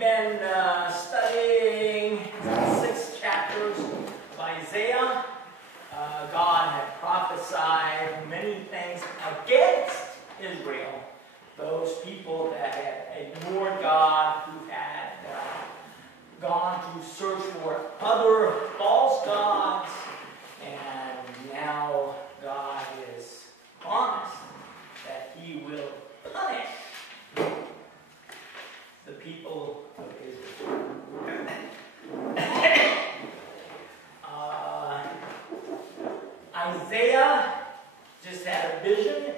been studying 6 chapters of Isaiah. God had prophesied many things against Israel, those people that had ignored God, who had gone to search for other false gods, and now God is promised that He will punish the people of Israel. Isaiah just had a vision.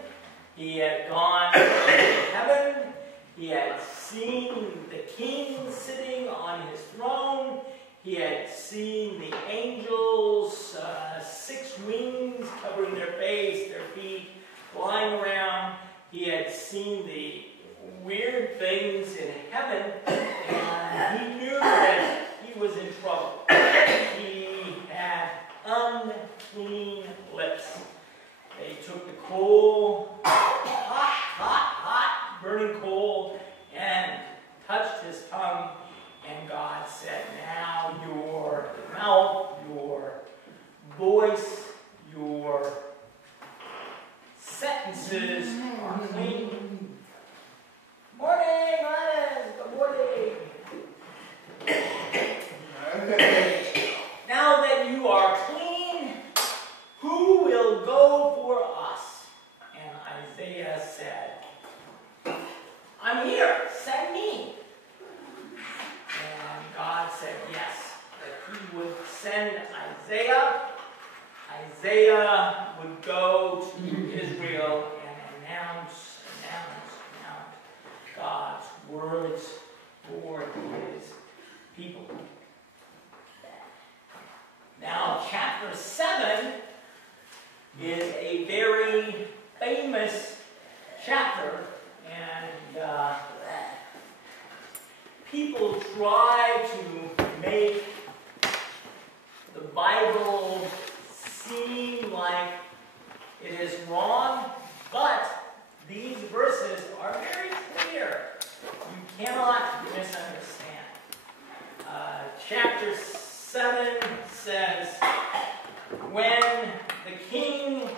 He had gone to heaven. He had seen the king sitting on his throne. He had seen the angels, 6 wings covering their face, their feet, flying around. He had seen the weird things in heaven, and he knew that he was in trouble. He had unclean lips. They took the coal, hot, burning coal, and touched his tongue, and God said, now your mouth, your voice, your sentences are clean. Morning, Gladys. Good morning. Now that you are clean, who will go for us? And Isaiah said, I'm here. Send me. And God said yes, that He would send Isaiah. Isaiah would go to Israel and announce God's words for His people. Now, chapter 7 is a very famous chapter, and people try to make the Bible seem like it is wrong, but these verses are very clear. You cannot misunderstand. Chapter 7 says, when the king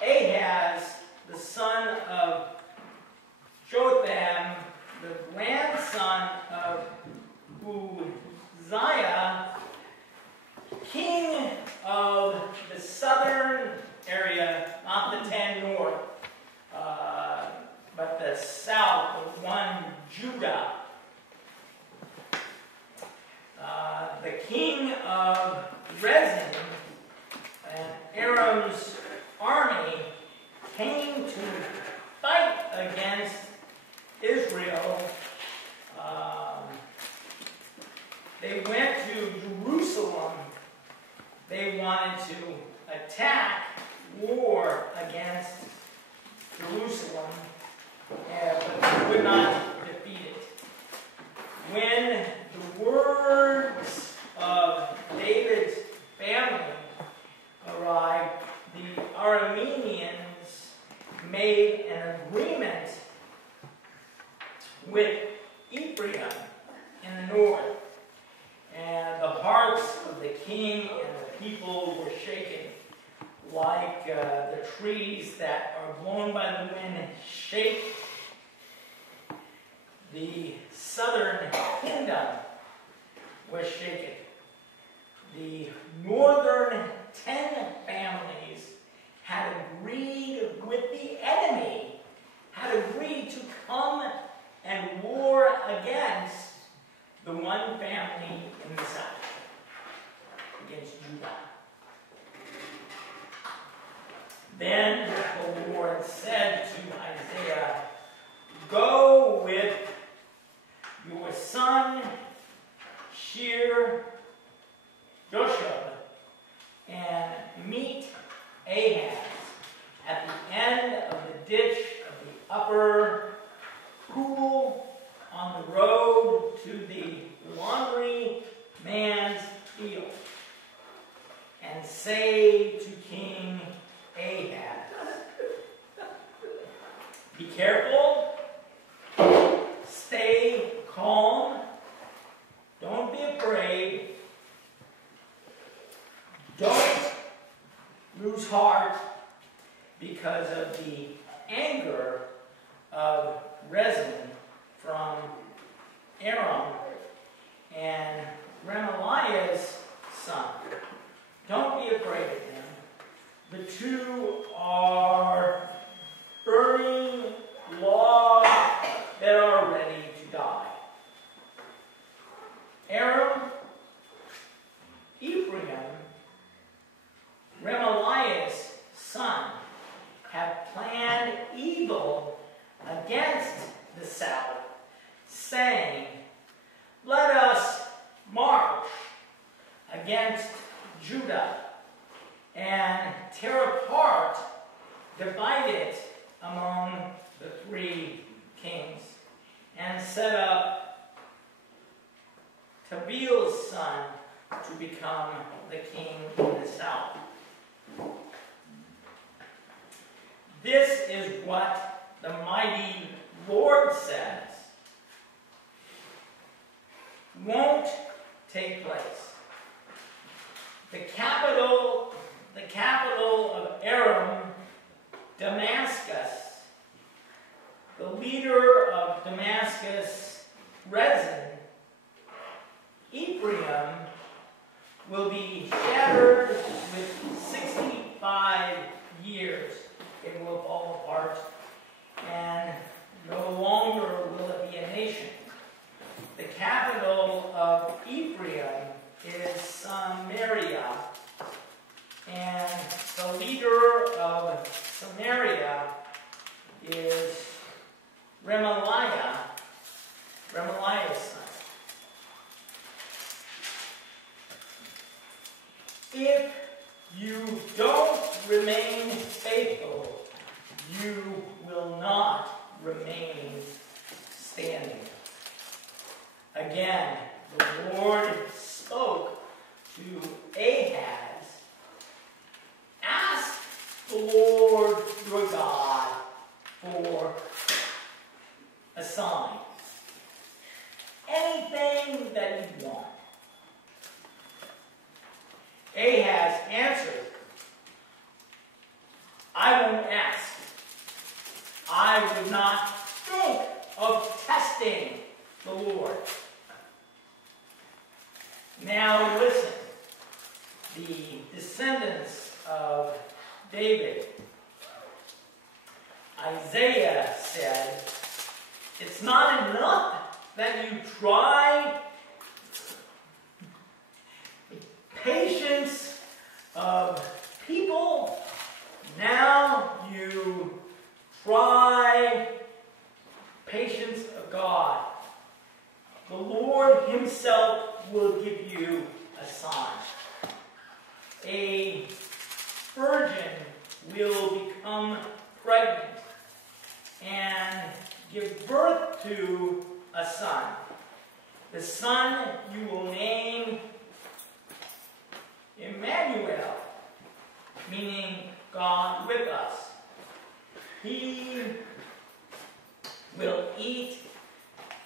Ahaz, the son of Jotham, the grandson of Uzziah, king of the southern area, not the 10 north, but the south, the one Judah, the king of Rezin and Aram's army came to fight against Israel. They went to Jerusalem. They wanted to attack, war against Jerusalem, but they could not defeat it. When the words of David's family arrived, the Arameans made an agreement with Ephraim in the north, and the hearts of the king and the people were shaken, like the trees that are blown by the wind shake. The southern kingdom was shaken. The northern 10 families had agreed with the enemy, had agreed to come and war against the one family in the south, against Judah. Then the Lord said to Isaiah, go with your son Joshua and meet Ahaz at the end of the ditch of the upper pool on the road to the laundry man's field, and say to King Ahaz, be careful. south, saying, "Let us march against Judah and tear apart, divide it among the 3 kings, and set up Tabel's son to become the king in the south." This is what the mighty Lord says won't take place. The capital of Aram, Damascus, the leader of Damascus, Rezin, Ephraim, will be shattered with 65 years. It will fall apart, and no longer will it be a nation. The capital of Ephraim is Samaria, and the leader of Samaria is Remaliah's son. If you don't remain faithful, you will not remain standing. Again, the Lord spoke to Ahaz, "Ask the Lord your God for a sign, anything that you want." Ahaz answered, "I won't ask. I would not think of testing the Lord." Now listen, the descendants of David. Isaiah said, "It's not enough that you try the patience of people. Now you try patience of God. The Lord himself will give you a sign. A virgin will become pregnant and give birth to a son. The son you will name Emmanuel, meaning God with us. He will eat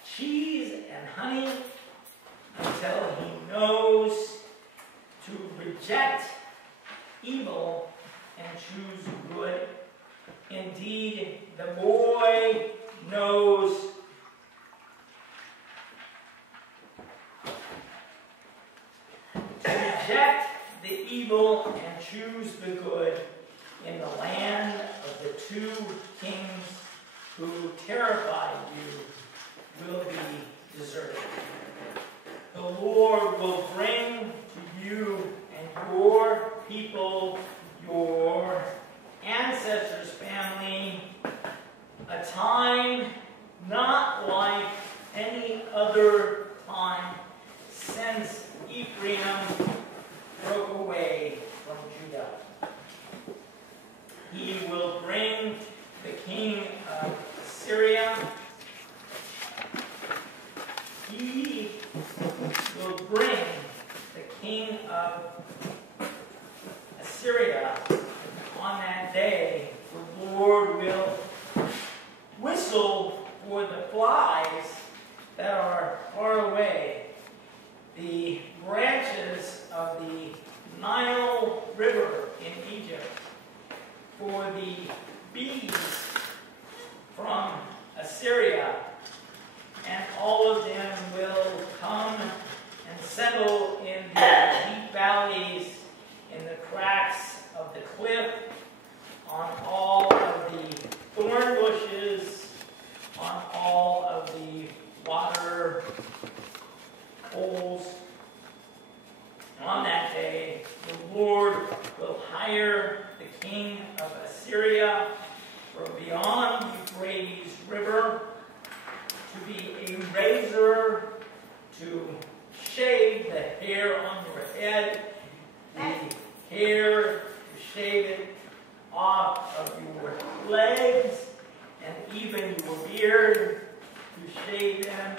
cheese and honey until he knows to reject evil and choose good. Indeed, the boy knows to reject the evil and choose the good in the land of the 2 kings who terrified you will be deserted. The Lord will bring to you and your people, your ancestors' family, a time not like any other time since Ephraim broke away from Judah. He will bring the king of Syria. He will bring the king of Assyria. On that day, the Lord will whistle for the flies that are far away, the branches of the Nile River in Egypt, for the bees from Assyria, and all of them will come and settle in the deep valleys, in the cracks of the cliff, on all of the thorn bushes, on all of the water holes. On that day, the Lord will hire the king of Assyria from beyond the Euphrates River razor to shave the hair on your head, the hair to shave it off of your legs, and even your beard to shave them.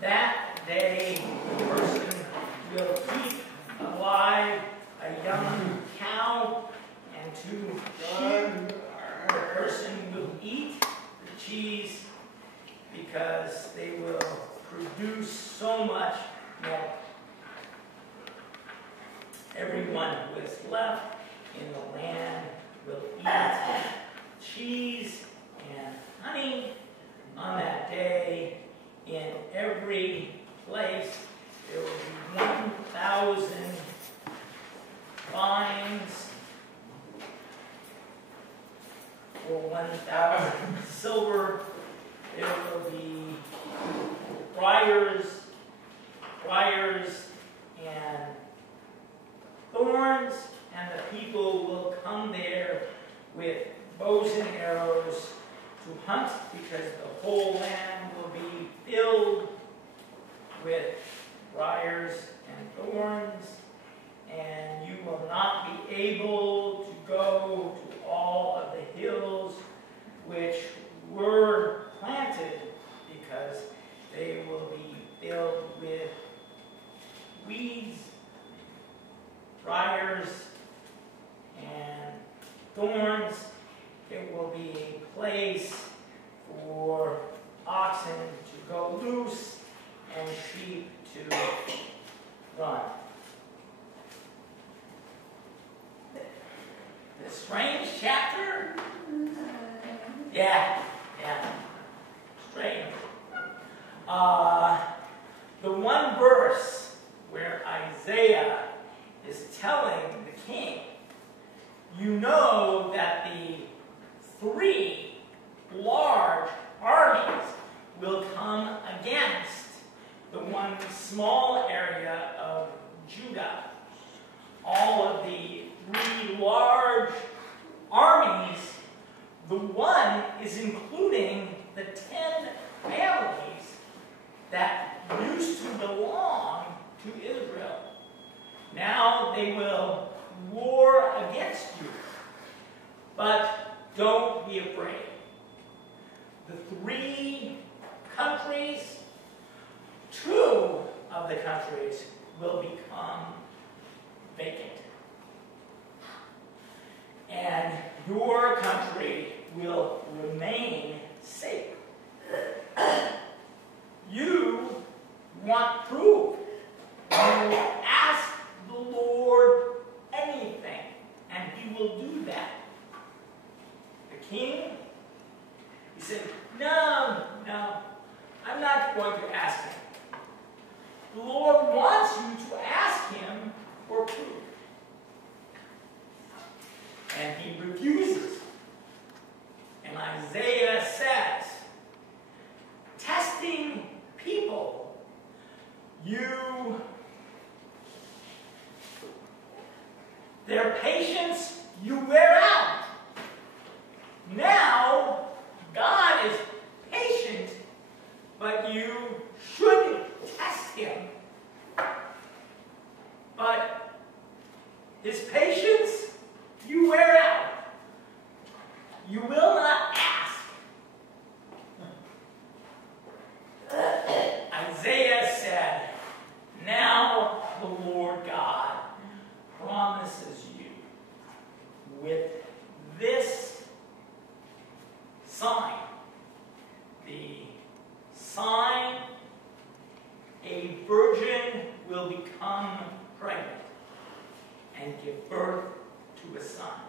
That day, the person will keep alive a young cow and 2 sheep. The person will eat the cheese because they will produce so much milk. Everyone who is left in the land will eat cheese and honey on that day. In every place there will be 1,000 vines for 1,000 silver. There will be briars and thorns, and the people will come there with bows and arrows to hunt, because the whole land will be filled with briars and thorns, and you will not be able to go to all of the hills which were planted, because they will be filled with weeds, briars, and thorns. It will be a place for oxen to go loose and sheep to run. The strange chapter? Yeah. Strange. The one verse where Isaiah is telling the king, you know that the 3 large armies will come against the one small area of Judah. All of the 3 large armies, the one is including the 10 families that used to belong to Israel. Now they will war against you. But don't be afraid. The 3 countries, 2 of the countries will become vacant. And your country will remain safe. You want proof. You ask the Lord anything, and He will do that. The king, he said, no, I'm not going to ask him. The Lord wants you to ask him for proof. And he refuses. And Isaiah says, testing people, their patience you wear out. Now, God is patient, but you should test him. But his patience you wear out. You will not ask. Isaiah said, now the Lord God promises you with this sign. The sign, a virgin will become pregnant and give birth to a son.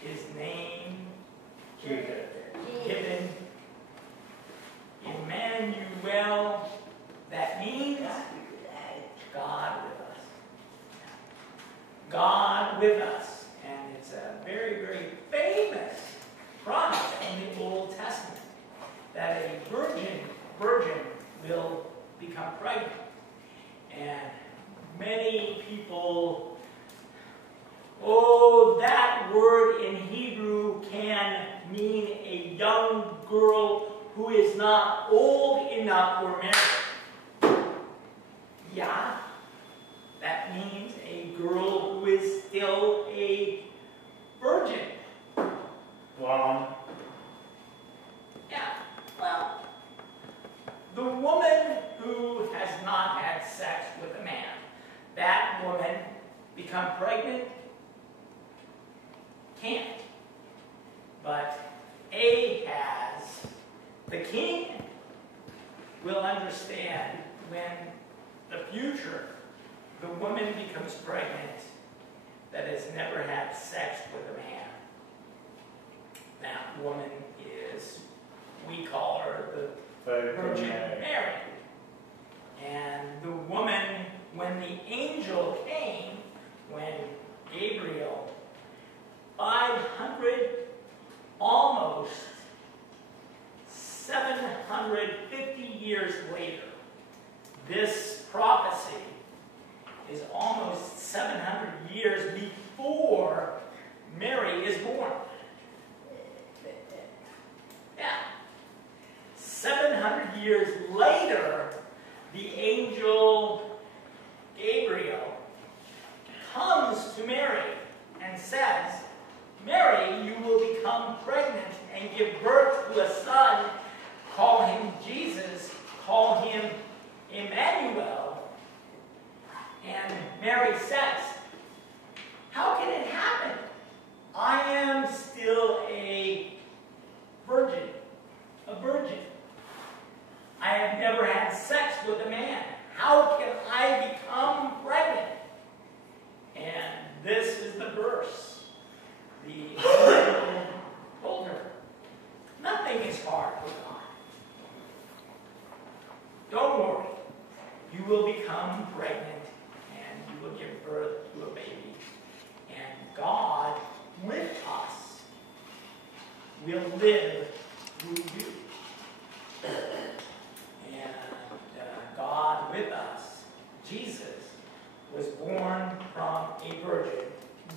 His name given Emmanuel. That means God with us. God with us. And it's a very, very famous promise in the Old Testament that a virgin will become pregnant. And many people, that word in Hebrew can't. But Ahaz, the king, will understand when the future, the woman becomes pregnant that has never had sex with a man. That woman is, we call her the Virgin Mary. And the woman, when the angel came, when Gabriel, 500, almost 750 years later, this prophecy is almost 700 years before Mary is born. Yeah. 700 years later, the angel Gabriel comes to Mary and says, Mary, you will become pregnant and give birth to a son. Call him Jesus. Call him Emmanuel. And Mary says, how can it happen? I am still a virgin. A virgin. I have never had sex with a man. How can I become pregnant? And this is the verse. The angel told her, nothing is hard with God. Don't worry. You will become pregnant and you will give birth to a baby. And God with us will live through you. And God with us, Jesus, was born from a virgin,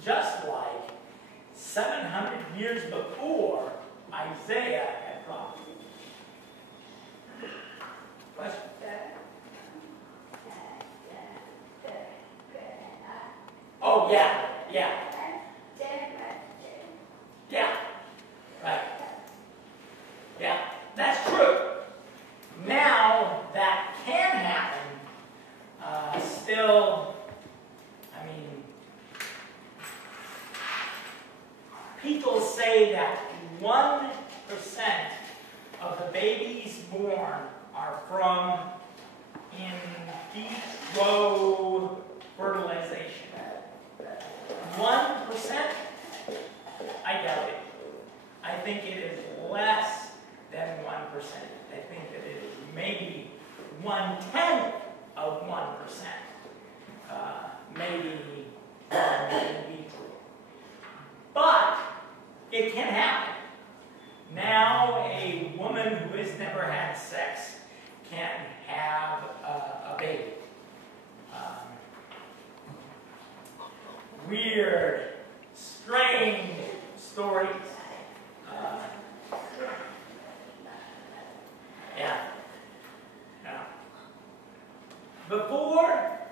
just like 700 years before Isaiah had prophesied. Question? Oh, yeah. Right. Yeah, that's true. Now, that can happen. Still, I mean, people say that 1% of the babies born are from in vitro fertilization. 1%? I doubt it. I think it is less than 1%. I think that it is maybe 1/10 of 1%. Maybe in vitro. But it can happen. Now a woman who has never had sex can have a baby. Weird, strange stories. Before,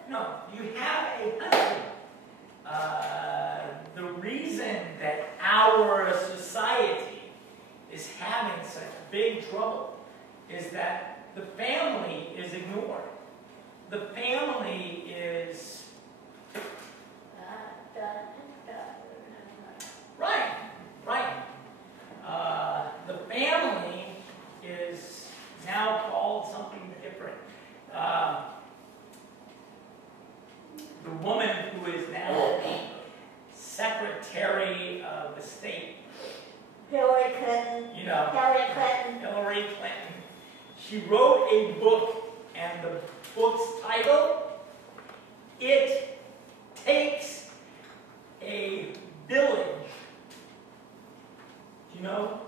no, you have a husband. The reason that our society is having such big trouble is that the family is ignored. The family is... Right. The family is now called something different. The woman who is now Secretary of the State. Hillary Clinton. You know. Hillary Clinton. She wrote a book, and the book's title, It Takes a Village. Do you know?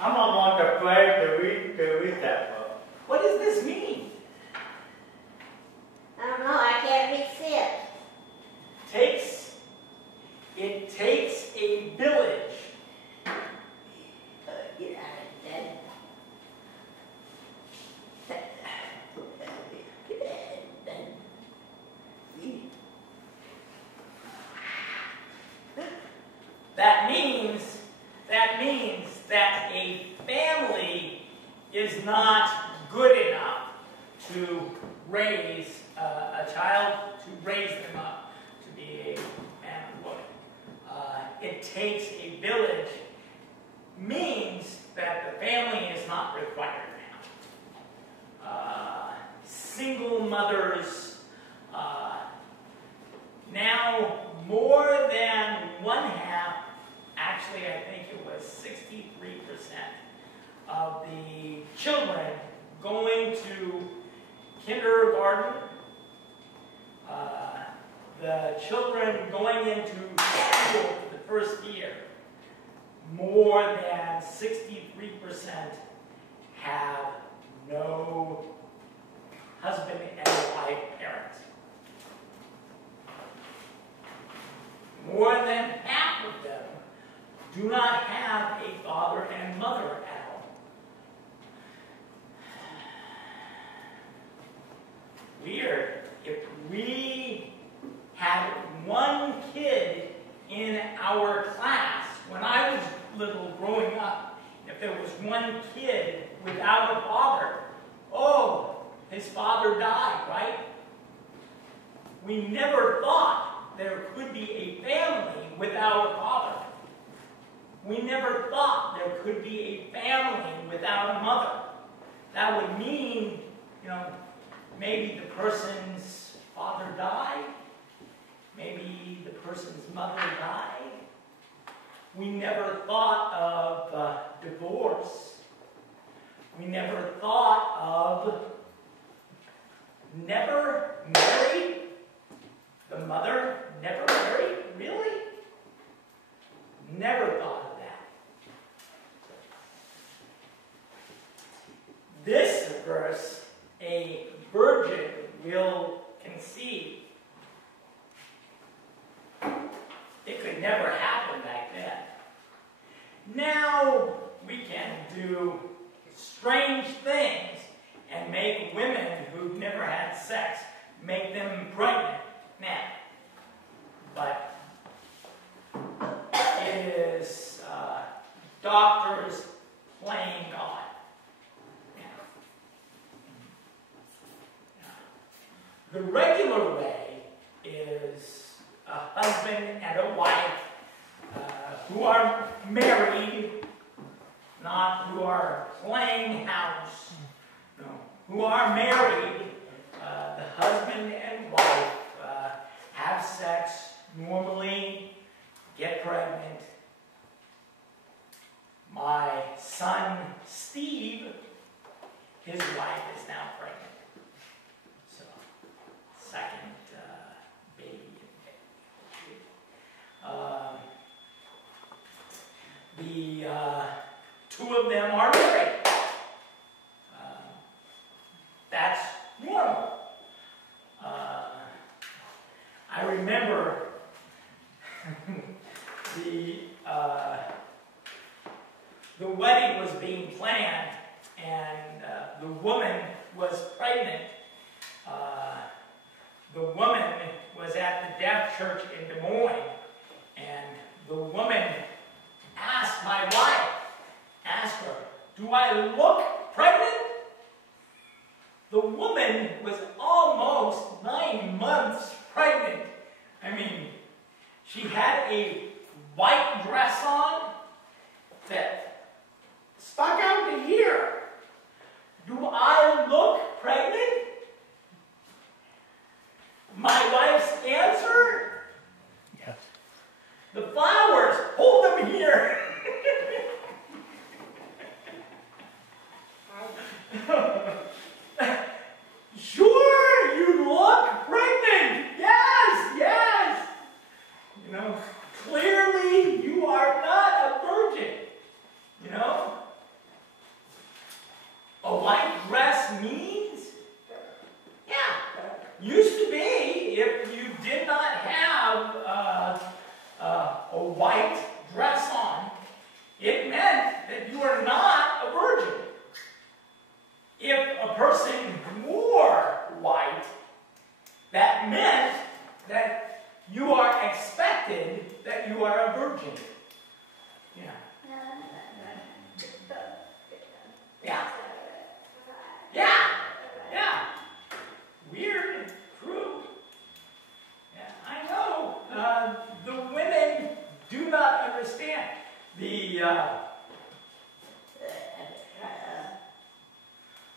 I'm not want to play to read that book. What does this mean? I don't know, I can't read it. It takes a village. is not good enough to raise a child, to raise them up to be a man and woman. It takes a village means that the family is not required now. Single mothers, now more than one half, actually I think it was 63% of the children going to kindergarten, the children going into school for the first year, more than 63% have no husband and wife parents. More than half of them do not have a father and mother at home. Weird. If we had one kid in our class, when I was little growing up, if there was one kid without a father, oh, his father died, right? We never thought there could be a family without a father. We never thought there could be a family without a mother. That would mean, maybe the person's father died. Maybe the person's mother died. We never thought of divorce. We never thought of never married. The mother never married? Really? Never thought of that. This verse, a virgin will conceive. It could never happen back then. Now we can do strange things and make women who've never had sex, make them pregnant now. But it is doctors playing God. The regular way is a husband and a wife who are married, not who are playing house, no, who are married. The husband and wife have sex normally, get pregnant. My son Steve, his wife is now pregnant. So, second baby. The two of them are married. That's normal. I remember the wedding was being planned, and the woman was pregnant. The woman was at the deaf church in Des Moines, and the woman asked my wife, asked her, "Do I look pregnant?" The woman was almost 9 months pregnant. I mean, she had a white dress on that stuck out to here. Do I look pregnant? My wife's answer? Yes. The flowers, hold them here. Sure, you look pregnant. Yes, yes. Clearly you are not a virgin. A white dress means, used to be, if you did not have a white dress on, it meant that you are not a virgin. If a person wore white, that meant that you are expected that you are a virgin. Yeah.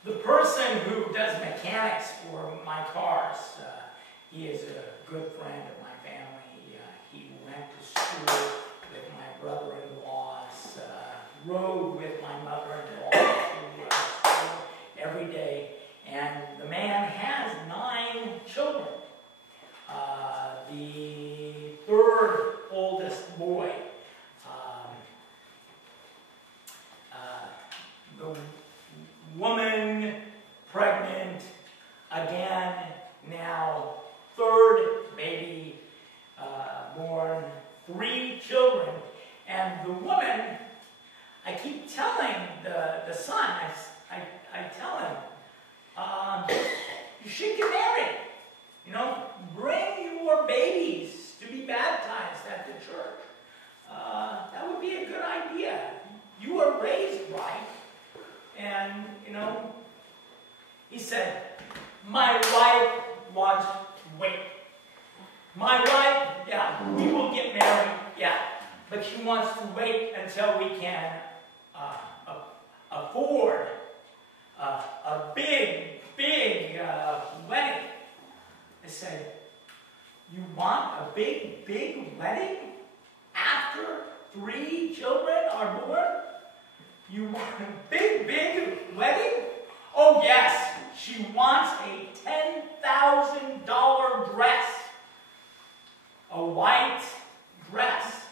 The person who does mechanics for my cars, he is a good friend of my family. He went to school with my brother-in-laws, rode with my mother-in-law to school every day. And the man has 9 children. The third oldest boy, the woman pregnant again, now third baby born, 3 children. And the woman, I keep telling the son, I tell him, you should get married. You know, bring your babies to be baptized at the church. That would be a good idea. You were raised right. And, you know, he said, my wife wants to wait. My wife, yeah, we will get married, yeah. But she wants to wait until we can afford a big wedding. I said, you want a big wedding after 3 children are born? You want a big wedding? Oh yes, she wants a $10,000 dress. A white dress,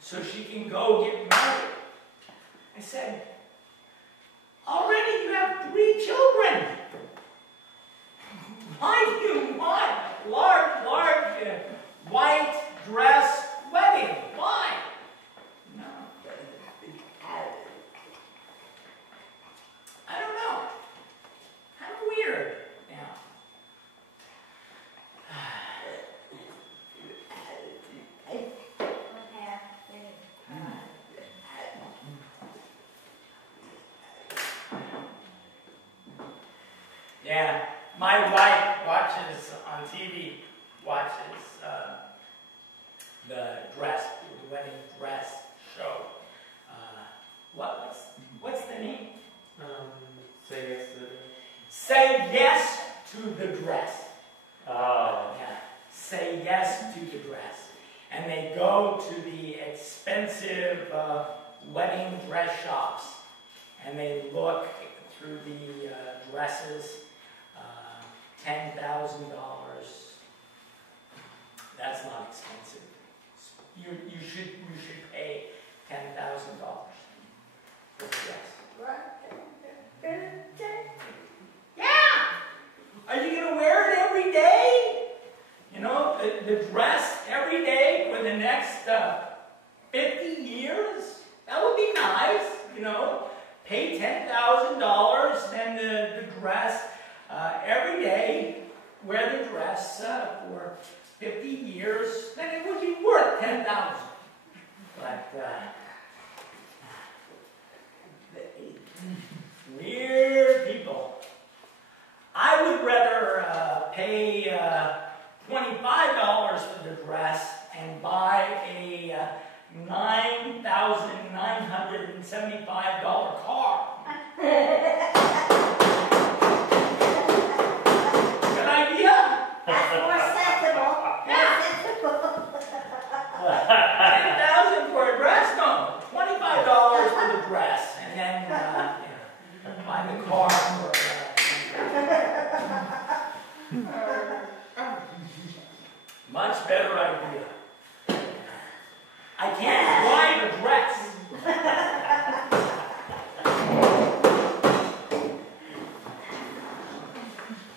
so she can go get married. I said, already you have 3 children. Why do you want a large white dress wedding? Why? No. I don't know. Kind of weird now. Yeah, my wife watches on TV, the wedding dress show. What's the name? Say yes to the Say Yes to the Dress. Oh. Yeah, say yes to the dress. And they go to the expensive wedding dress shops, and they look through the dresses. $10,000. That's not expensive. You should pay $10,000 for the dress. Yeah. Are you going to wear it every day? You know, the dress every day for the next 50 years? That would be nice, you know. Pay $10,000, then the dress every day, wear the dress for 50 years, then it would be worth $10,000. But, weird people. I would rather pay $25 for the dress and buy a $9,975 car. Good idea? That's more sensible. Yeah. 10,000 for a dress? No, $25 for the dress, and then buy the car for. Much better idea. I can't drive a dress.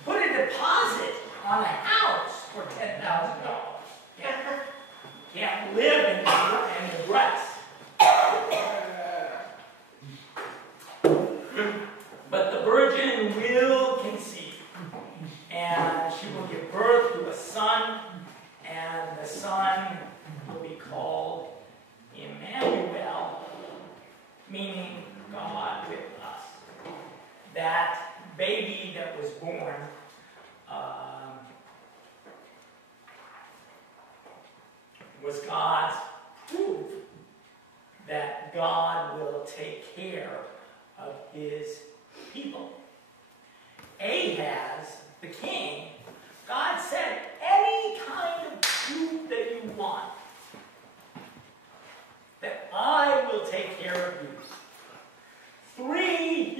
Put a deposit on a house for $10,000. Can't live in the dress. But the virgin will conceive, and she will give birth to a son, and the son will be called Emmanuel, meaning God with us. That baby that was born was God's proof that God will take care of his people. Ahaz, the king, God said, any kind of food that you want, that I will take care of you. 3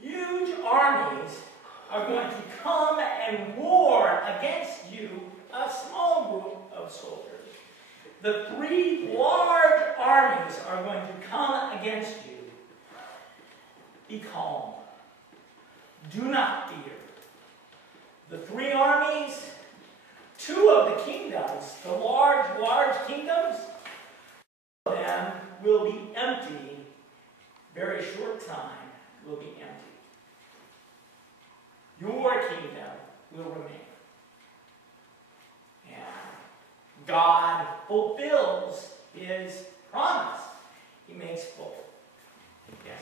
huge armies are going to come and war against you, a small group of soldiers. The 3 large armies are going to come against you. Be calm. Do not fear. The 3 armies, 2 of the kingdoms, the large kingdoms, of them will be empty. Very short time will be empty. Your kingdom will remain. And God fulfills his promise. He makes full. Yes.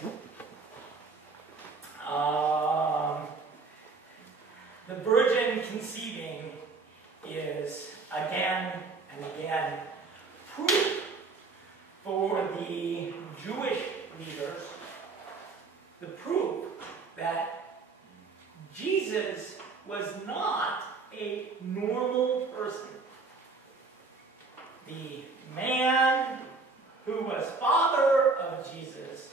The virgin conceiving is again and again proof for the Jewish leaders, the proof that Jesus was not a normal person. The man who was father of Jesus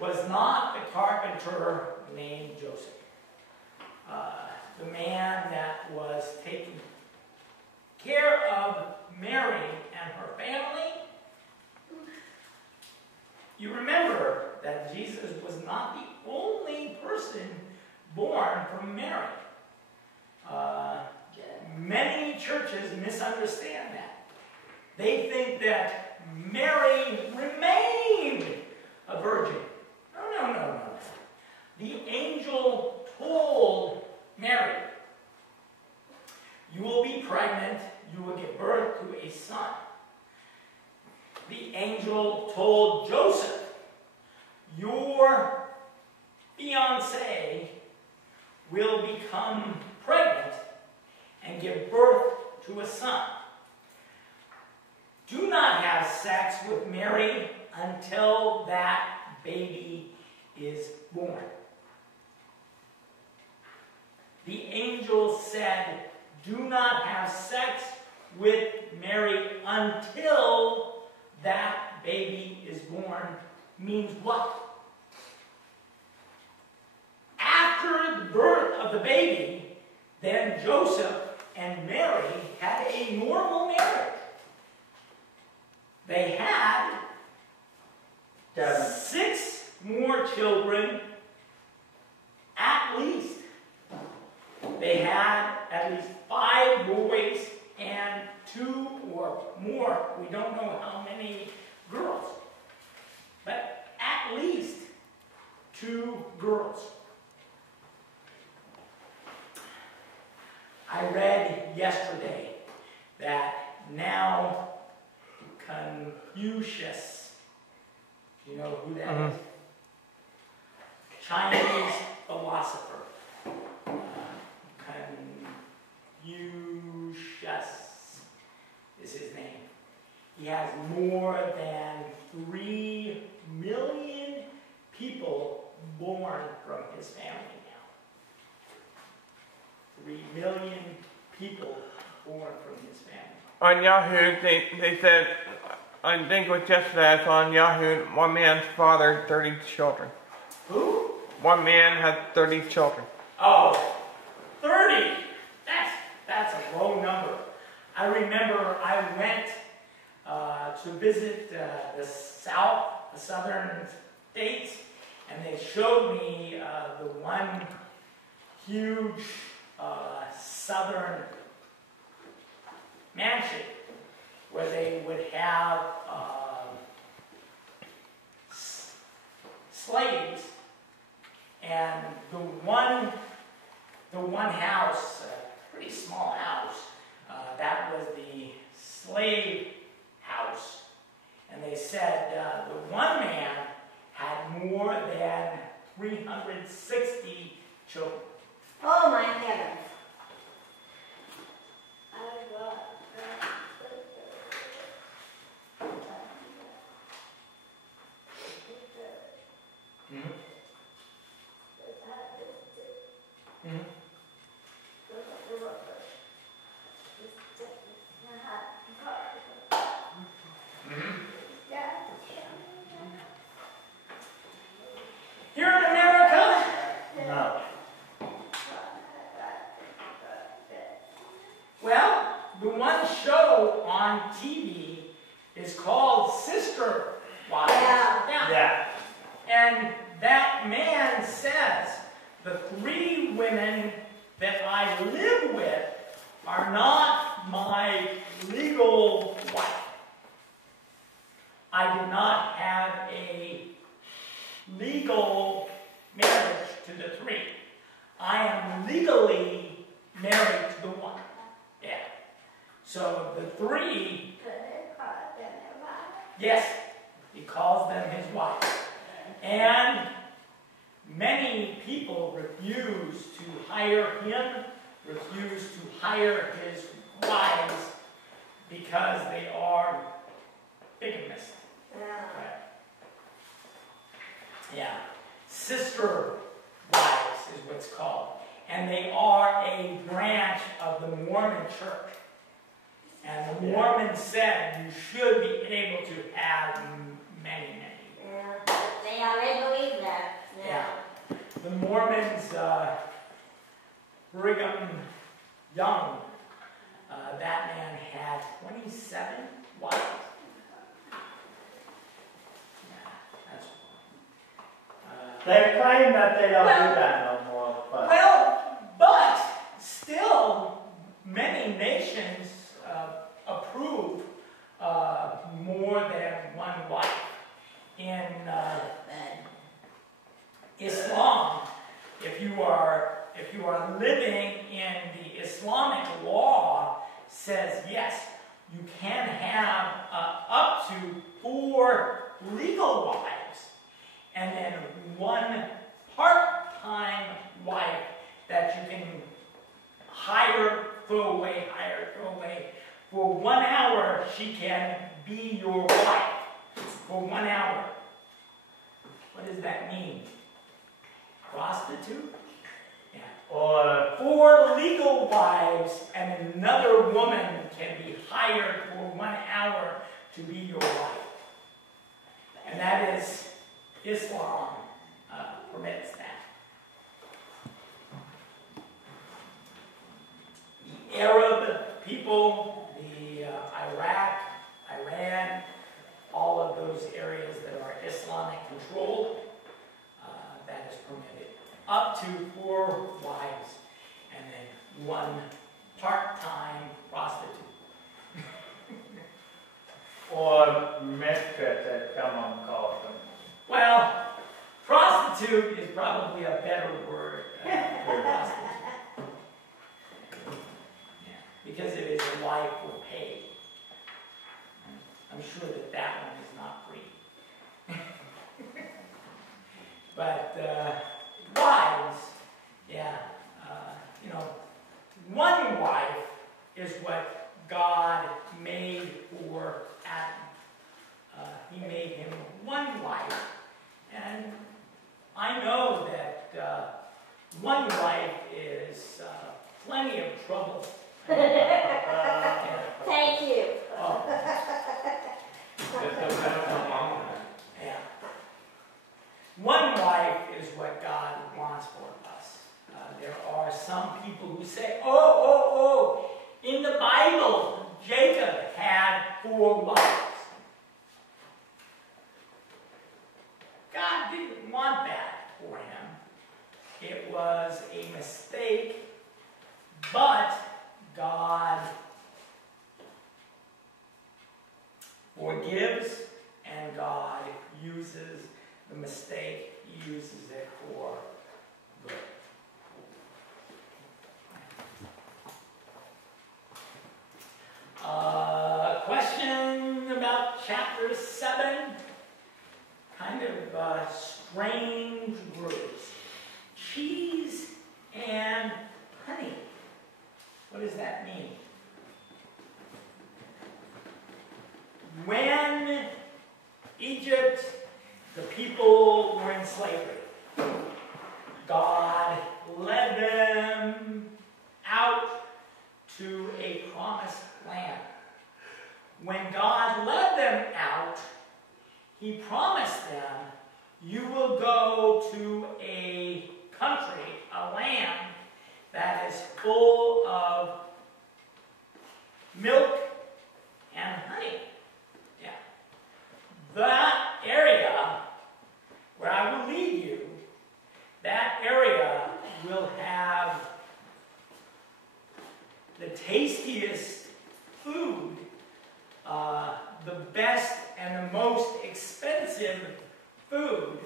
was not the carpenter named Joseph. The man that was taking care of Mary and her family. You remember that Jesus was not the only person born from Mary. Many churches misunderstand that. They think that Mary remained a virgin. No. The angel told Mary, you will be pregnant, you will give birth to a son. The angel told Joseph, your fiancée will become pregnant and give birth to a son. Do not have sex with Mary until that baby is born. The angel said, do not have sex with Mary until that baby is born. Means what? After the birth of the baby, then Joseph and Mary had a normal marriage. They had 6 more children, at least. They had at least 5 boys and 2 or more, we don't know how many girls, but at least 2 girls. I read yesterday that now Confucius, do you know who that is? Chinese philosopher. Confucius is his name. He has more than 3 million people born from his family now. 3 million people born from his family. On Yahoo, they said, I think it was yesterday I saw on Yahoo, one man's father, 30 children. Who? One man had 30 children. Oh, 30! That's a low number. I remember I went to visit the southern states, and they showed me the one huge southern mansion where they would have slaves, and the one house, pretty small house, that was the slave house. And they said the one man had more than 360 children. Oh my heavens. And that man says, the 3 women that I live with are not my legal wife. I did not have a legal marriage to the 3. I am legally married to the 1. Yeah. So the 3, yes, he calls them his wife. And many people refuse to hire him, refuse to hire his wives because they are bigamous. Right. Yeah. Sister wives is what's called. And they are a branch of the Mormon church. And the Mormons said you should be able to have many. Yeah, they already believe that. Yeah. The Mormons, Brigham Young, that man had 27 wives. Yeah, that's They claim that they don't do that no more. but still, many nations approve more than 1 wife. In Islam, if you are living in the Islamic law, says yes, you can have up to 4 legal wives, and then 1 part-time wife that you can hire, throw away. For 1 hour, she can be your wife. For 1 hour. What does that mean? Prostitute? Yeah. Or 4 legal wives and another woman can be hired for 1 hour to be your wife. And that is, Islam permits that. The Arab people, the Iraq, Iran, all of those areas that are Islamic controlled, that is permitted. Up to 4 wives and then 1 part-time prostitute. or mistress, as someone calls them. Well, prostitute is probably a better word for prostitute. Yeah, because it is a wife or paid. I'm sure that one is not free. But wives, yeah, 1 wife is what God made for Adam. He made him 1 wife, and I know that 1 wife is plenty of trouble. Thank you. Oh. Yeah. 1 wife is what God wants for us. There are some people who say, oh, in the Bible, Jacob had 4 wives. God didn't want that for him. It was a mistake, but God forgives, and God uses the mistake, He uses it for good. Question about chapter 7. Kind of strange words. Cheese and honey. What does that mean? When Egypt, the people were in slavery, God led them out to a promised land. When God led them out, He promised them, you will go to a country, a land that is full of milk and honey. Yeah. That area where I will lead you, that area will have the tastiest food, the best and the most expensive food,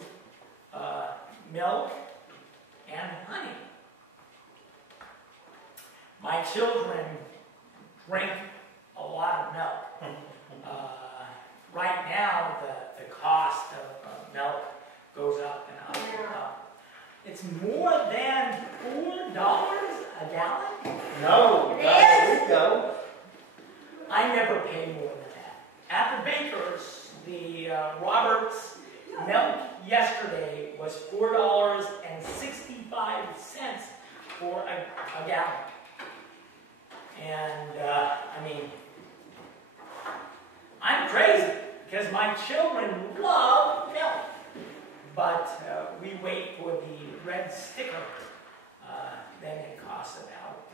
milk and honey. My children drink a lot of milk. Right now, the cost of milk goes up and up and up. It's more than $4 a gallon? No, we go. I never pay more than that. At the baker's, the Roberts milk yesterday was $4.65 for a gallon. And, I mean, I'm crazy because my children love milk. But we wait for the red sticker. Then it costs about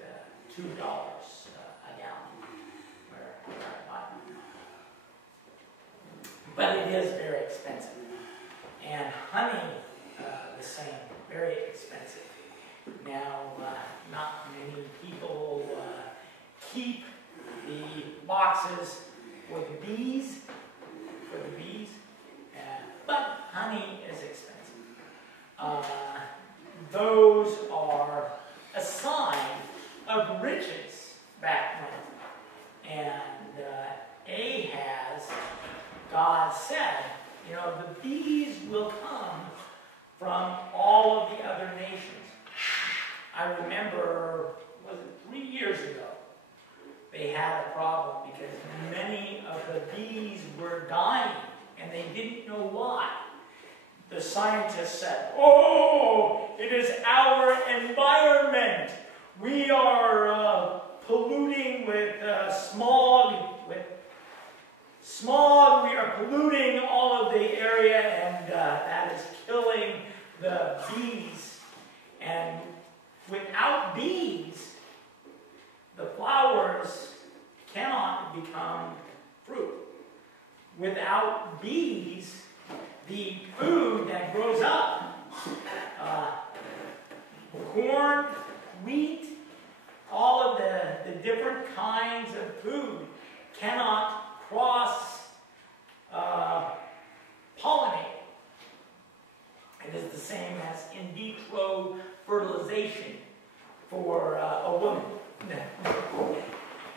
$2 a gallon. Where I buy it. But it is very expensive. And honey, the same, very expensive. Now, not many people keep the boxes for the bees, but honey is expensive. Those are a sign of riches back then. And Ahaz, God said, you know, the bees will come from all of the other nations. I remember, was it 3 years ago, they had a problem because many of the bees were dying and they didn't know why. The scientists said, oh, it is our environment. We are polluting with smog. We are polluting all of the area, and that is killing the bees. And without bees, the flowers cannot become fruit. Without bees, the food that grows up, corn, wheat, all of the different kinds of food cannot cross pollinate. It is the same as in vitro fertilization for a woman.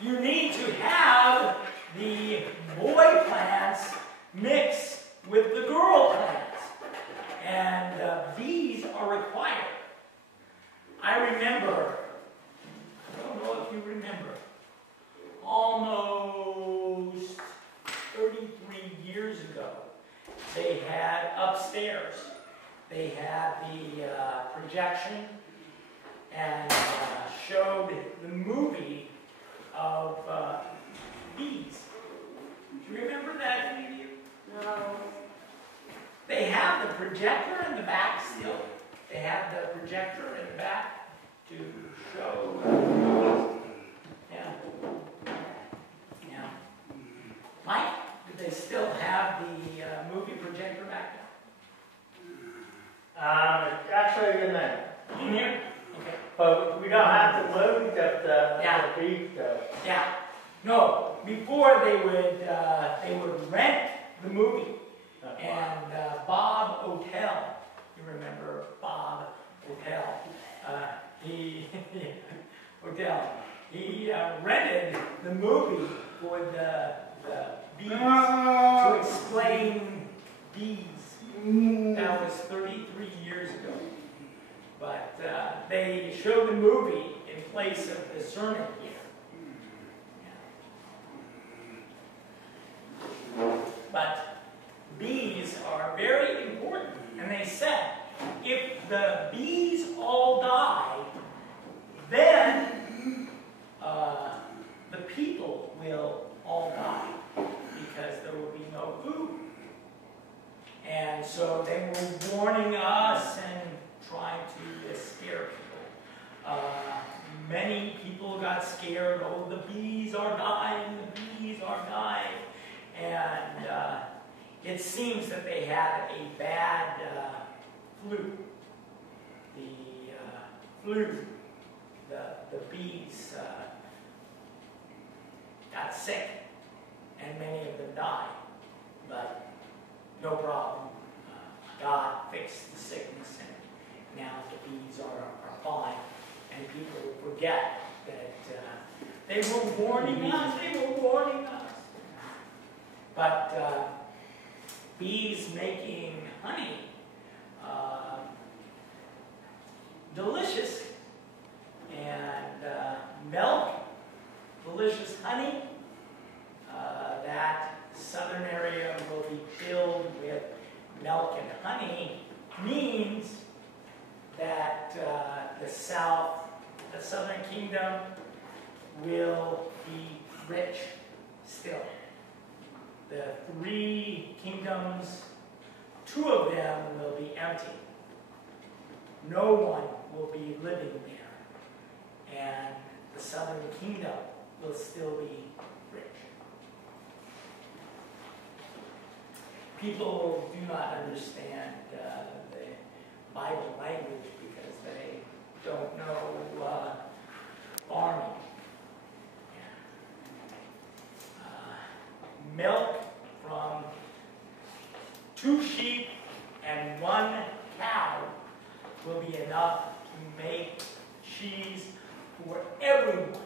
You need to have the boy plants mix with the girl plants, and these are required. I remember, I don't know if you remember, almost 33 years ago, they had upstairs, they had the projection and showed the movie of bees. Do you remember that, any of you? No. They have the projector in the back still. They have the projector in the back to show. Yeah. Yeah. Mike, do they still have the movie projector back there? It's actually in there. In here? Okay. But we don't have to move the beef though. Yeah. No. Before they would rent the movie. And Bob O'Tell, you remember Bob O'Tell? He rented the movie for the bees to explain bees. That was 33 years ago. But they showed the movie in place of the sermon here. Yeah. But bees are very important. And they said, if the bees all die, then the people will all die because there will be no food. And so they were warning us and trying to scare people. Many people got scared. Oh, the bees are dying, the bees are dying. And it seems that they had a bad flu. The bees got sick, and many of them died. But no problem. God fixed the sickness, and now the bees are fine. And people forget that they were warning us. They were warning us. But bees making honey, delicious, and milk, delicious honey. That southern area will be filled with milk and honey means that the southern kingdom will be rich still. The 3 kingdoms, 2 of them will be empty. No one will be living there. And the southern kingdom will still be rich. People do not understand the Bible language because they don't know farming. Milk from 2 sheep and 1 cow will be enough to make cheese for everyone